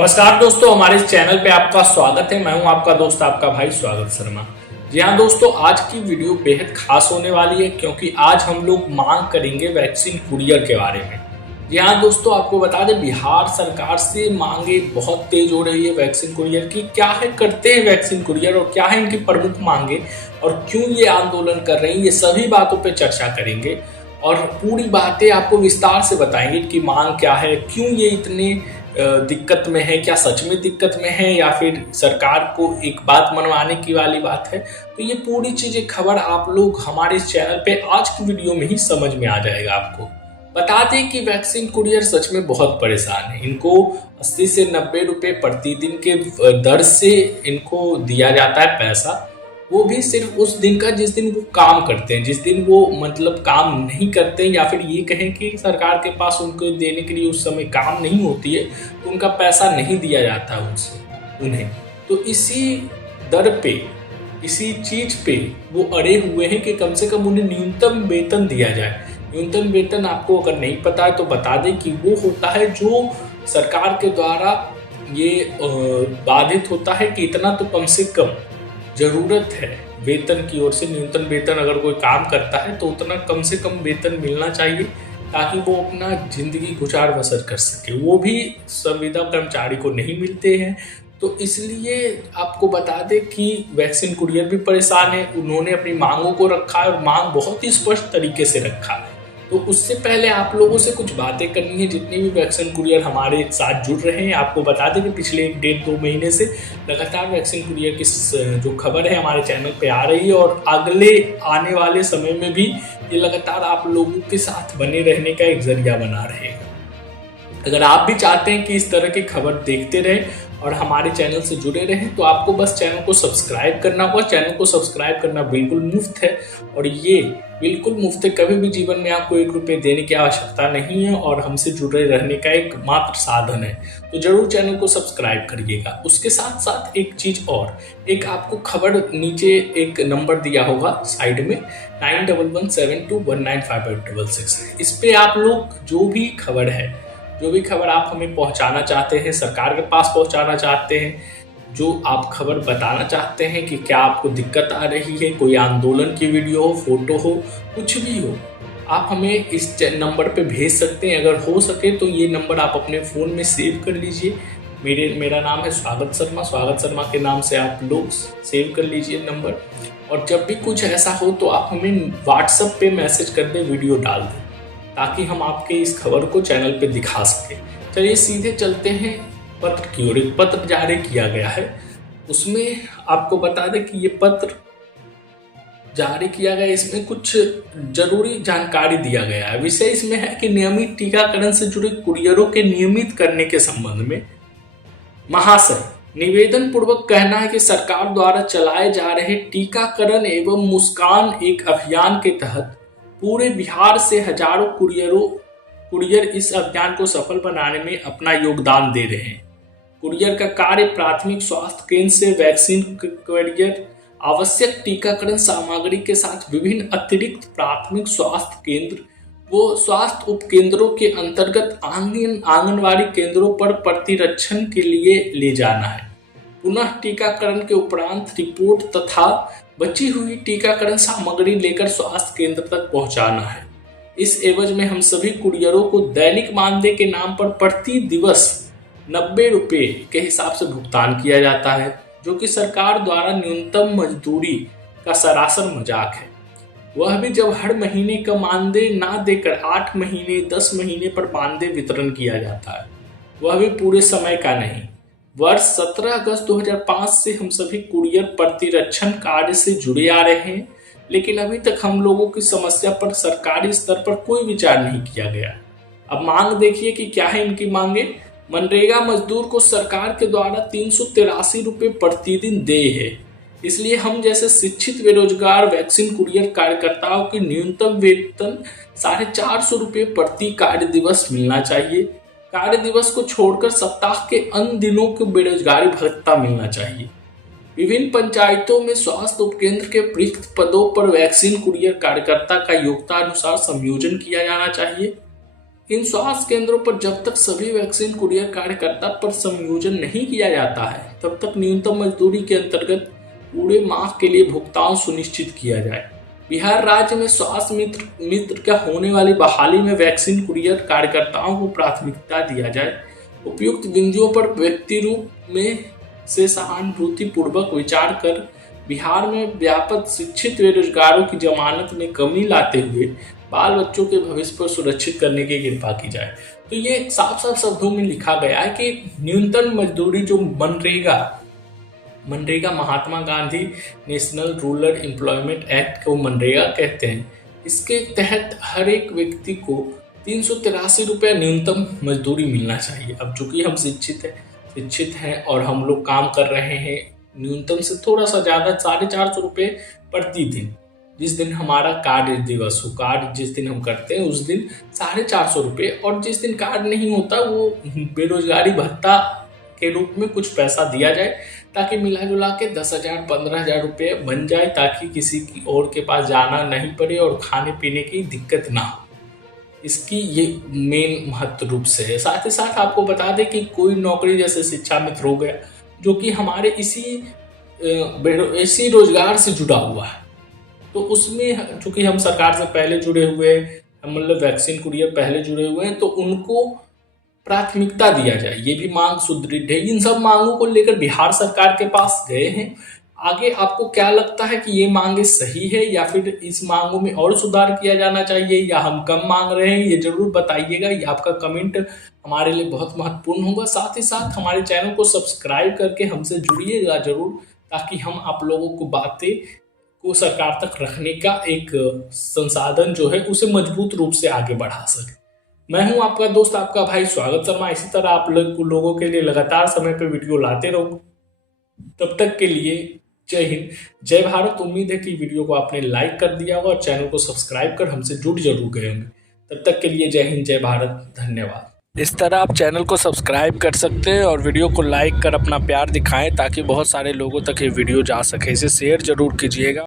नमस्कार दोस्तों, हमारे इस चैनल पे आपका स्वागत है। मैं हूं आपका दोस्त, आपका भाई स्वागत शर्मा। जी हाँ दोस्तों, आज की वीडियो बेहद खास होने वाली है क्योंकि आज हम लोग मांग करेंगे वैक्सीन कुरियर के बारे में। जी हाँ दोस्तों, आपको बता दें बिहार सरकार से मांगे बहुत तेज हो रही है वैक्सीन कुरियर की। क्या है करते हैं वैक्सीन कुरियर और क्या है इनकी प्रमुख मांगे और क्यों ये आंदोलन कर रहे हैं, ये सभी बातों पर चर्चा करेंगे और पूरी बातें आपको विस्तार से बताएंगे। इनकी मांग क्या है, क्यों ये इतने दिक्कत में है, क्या सच में दिक्कत में है या फिर सरकार को एक बात मनवाने की वाली बात है। तो ये पूरी चीजें खबर आप लोग हमारे इस चैनल पे आज की वीडियो में ही समझ में आ जाएगा। आपको बता दें कि वैक्सीन कुरियर सच में बहुत परेशान है। इनको 80 से 90 रुपए प्रतिदिन के दर से इनको दिया जाता है पैसा, वो भी सिर्फ उस दिन का जिस दिन वो काम करते हैं। जिस दिन वो मतलब काम नहीं करते हैं या फिर ये कहें कि सरकार के पास उनको देने के लिए उस समय काम नहीं होती है तो उनका पैसा नहीं दिया जाता उनसे उन्हें। तो इसी दर पे, इसी चीज पे वो अड़े हुए हैं कि कम से कम उन्हें न्यूनतम वेतन दिया जाए। न्यूनतम वेतन आपको अगर नहीं पता है तो बता दें कि वो होता है जो सरकार के द्वारा ये बाधित होता है कि इतना तो कम से कम जरूरत है वेतन की ओर से। न्यूनतम वेतन अगर कोई काम करता है तो उतना कम से कम वेतन मिलना चाहिए ताकि वो अपना जिंदगी गुजार बसर कर सके। वो भी संविदा कर्मचारी को नहीं मिलते हैं। तो इसलिए आपको बता दें कि वैक्सीन कुरियर भी परेशान है। उन्होंने अपनी मांगों को रखा है और मांग बहुत ही स्पष्ट तरीके से रखा है। तो उससे पहले आप लोगों से कुछ बातें करनी है। जितने भी वैक्सीन कुरियर हमारे साथ जुड़ रहे हैं, आपको बता दें कि पिछले 1-1.5-2 महीने से लगातार वैक्सीन कुरियर की जो खबर है हमारे चैनल पे आ रही है और अगले आने वाले समय में भी ये लगातार आप लोगों के साथ बने रहने का एक जरिया बना रहेगा। अगर आप भी चाहते हैं कि इस तरह की खबर देखते रहें और हमारे चैनल से जुड़े रहें तो आपको बस चैनल को सब्सक्राइब करना होगा। चैनल को सब्सक्राइब करना बिल्कुल मुफ्त है और ये बिल्कुल मुफ्त है। कभी भी जीवन में आपको 1 रुपये देने की आवश्यकता नहीं है और हमसे जुड़े रहने का एक मात्र साधन है। तो जरूर चैनल को सब्सक्राइब करिएगा। उसके साथ साथ एक चीज और, एक आपको खबर नीचे एक नंबर दिया होगा साइड में 9117219586। इस पे आप लोग जो भी खबर आप हमें पहुंचाना चाहते हैं, सरकार के पास पहुंचाना चाहते हैं, जो आप खबर बताना चाहते हैं कि क्या आपको दिक्कत आ रही है, कोई आंदोलन की वीडियो हो, फोटो हो, कुछ भी हो, आप हमें इस नंबर पे भेज सकते हैं। अगर हो सके तो ये नंबर आप अपने फ़ोन में सेव कर लीजिए। मेरा नाम है स्वागत शर्मा। स्वागत शर्मा के नाम से आप लोग सेव कर लीजिए नंबर। और जब भी कुछ ऐसा हो तो आप हमें व्हाट्सएप पे मैसेज कर दें, वीडियो डाल दें ताकि हम आपके इस खबर को चैनल पे दिखा सके। चलिए सीधे चलते हैं पत्र की ओर। एक पत्र जारी किया गया है, उसमें आपको बता दें कि ये पत्र जारी किया गया, इसमें कुछ जरूरी जानकारी दिया गया है। विषय इसमें है कि नियमित टीकाकरण से जुड़े कुरियरों के नियमित करने के संबंध में महाशय निवेदन पूर्वक कहना है कि सरकार द्वारा चलाए जा रहे टीकाकरण एवं मुस्कान एक अभियान के तहत पूरे बिहार से हजारों कुरियर इस अभियान को सफल बनाने में अपना योगदान दे रहे हैं। कुरियर का कार्य प्राथमिक स्वास्थ्य केंद्र से वैक्सीन कुरियर, आवश्यक टीकाकरण सामग्री के साथ विभिन्न अतिरिक्त प्राथमिक स्वास्थ्य केंद्र वो स्वास्थ्य उपकेंद्रों के अंतर्गत आंगनवाड़ी केंद्रों पर प्रतिरक्षण के लिए ले जाना है। पुनः टीकाकरण के उपरांत रिपोर्ट तथा बची हुई टीकाकरण सामग्री लेकर स्वास्थ्य केंद्र तक पहुंचाना है। इस एवज में हम सभी कुरियरों को दैनिक मानदेय के नाम पर प्रति दिवस 90 रुपये के हिसाब से भुगतान किया जाता है, जो कि सरकार द्वारा न्यूनतम मजदूरी का सरासर मजाक है। वह भी जब हर महीने का मानदेय ना देकर 8 महीने 10 महीने पर मानदेय वितरण किया जाता है, वह भी पूरे समय का नहीं। वर्ष 17 अगस्त 2005 से हम सभी कुरियर प्रतिरक्षण कार्य से जुड़े आ रहे हैं, लेकिन अभी तक हम लोगों की समस्या पर सरकारी स्तर पर कोई विचार नहीं किया गया। अब मांग देखिए कि क्या है इनकी मांगे। मनरेगा मजदूर को सरकार के द्वारा 383 रुपये प्रतिदिन देय है, इसलिए हम जैसे शिक्षित बेरोजगार वैक्सीन कुरियर कार्यकर्ताओं की न्यूनतम वेतन 450 रुपये प्रति कार्य दिवस मिलना चाहिए। कार्य दिवस को छोड़कर सप्ताह के अन्य दिनों को बेरोजगारी भत्ता मिलना चाहिए। विभिन्न पंचायतों में स्वास्थ्य उपकेंद्र के रिक्त पदों पर वैक्सीन कुरियर कार्यकर्ता का योग्यता अनुसार संयोजन किया जाना चाहिए। इन स्वास्थ्य केंद्रों पर जब तक सभी वैक्सीन कुरियर कार्यकर्ता पर समायोजन नहीं किया जाता है, तब तक न्यूनतम मजदूरी के अंतर्गत पूरे माह के लिए भुगतान सुनिश्चित किया जाए। बिहार राज्य में स्वास्थ्य मित्र का होने वाली बहाली में वैक्सीन कुरियर कार्यकर्ताओं को प्राथमिकता दिया जाए। उपयुक्त बिंदुओं पर व्यक्ति रूप में से सहानुभूति पूर्वक विचार कर बिहार में व्यापक शिक्षित बेरोजगारों की जमानत में कमी लाते हुए बाल बच्चों के भविष्य पर सुरक्षित करने की कृपा की जाए। तो ये साफ साफ शब्दों में लिखा गया है कि न्यूनतम मजदूरी जो MNREGA Mahatma Gandhi national rural employment act को मनरेगा कहते हैं, इसके तहत हर एक व्यक्ति को 383 रुपया न्यूनतम मजदूरी मिलना चाहिए। अब चूंकि हम शिक्षित हैं और हम लोग काम कर रहे हैं न्यूनतम से थोड़ा सा ज़्यादा 450 रुपये प्रतिदिन, जिस दिन हमारा कार्य दिवस हो, कार्य जिस दिन हम करते हैं उस दिन 450 रुपये, और जिस दिन कार्य नहीं होता वो बेरोजगारी भत्ता के रूप में कुछ पैसा दिया जाए, ताकि मिला जुला के 10,000 15,000 रुपये बन जाए, ताकि किसी की और के पास जाना नहीं पड़े और खाने पीने की दिक्कत ना हो। इसकी ये मेन महत्व रूप से है। साथ ही साथ आपको बता दें कि कोई नौकरी जैसे शिक्षा मित्र हो गया, जो कि हमारे इसी रोजगार से जुड़ा हुआ है, तो उसमें चूंकि हम सरकार से पहले जुड़े हुए हैं, मतलब वैक्सीन कुरियर पहले जुड़े हुए हैं, तो उनको प्राथमिकता दिया जाए। ये भी मांग सुदृढ़ है। इन सब मांगों को लेकर बिहार सरकार के पास गए हैं। आगे आपको क्या लगता है कि ये मांगे सही है या फिर इस मांगों में और सुधार किया जाना चाहिए, या हम कम मांग रहे हैं? ये जरूर बताइएगा। ये आपका कमेंट हमारे लिए बहुत महत्वपूर्ण होगा। साथ ही साथ हमारे चैनल को सब्सक्राइब करके हमसे जुड़िएगा जरूर, ताकि हम आप लोगों को बातें को सरकार तक रखने का एक संसाधन जो है उसे मजबूत रूप से आगे बढ़ा सके। मैं हूं आपका दोस्त, आपका भाई स्वागत शर्मा। इसी तरह आप लोगों के लिए लगातार समय पे वीडियो लाते रहूं। तब तक के लिए जय हिंद, जय भारत। उम्मीद है कि वीडियो को आपने लाइक कर दिया होगा और चैनल को सब्सक्राइब कर हमसे जुड़ जरूर गए होंगे। तब तक के लिए जय हिंद, जय भारत, धन्यवाद। इस तरह आप चैनल को सब्सक्राइब कर सकते हैं और वीडियो को लाइक कर अपना प्यार दिखाएं, ताकि बहुत सारे लोगों तक ये वीडियो जा सके। इसे शेयर जरूर कीजिएगा।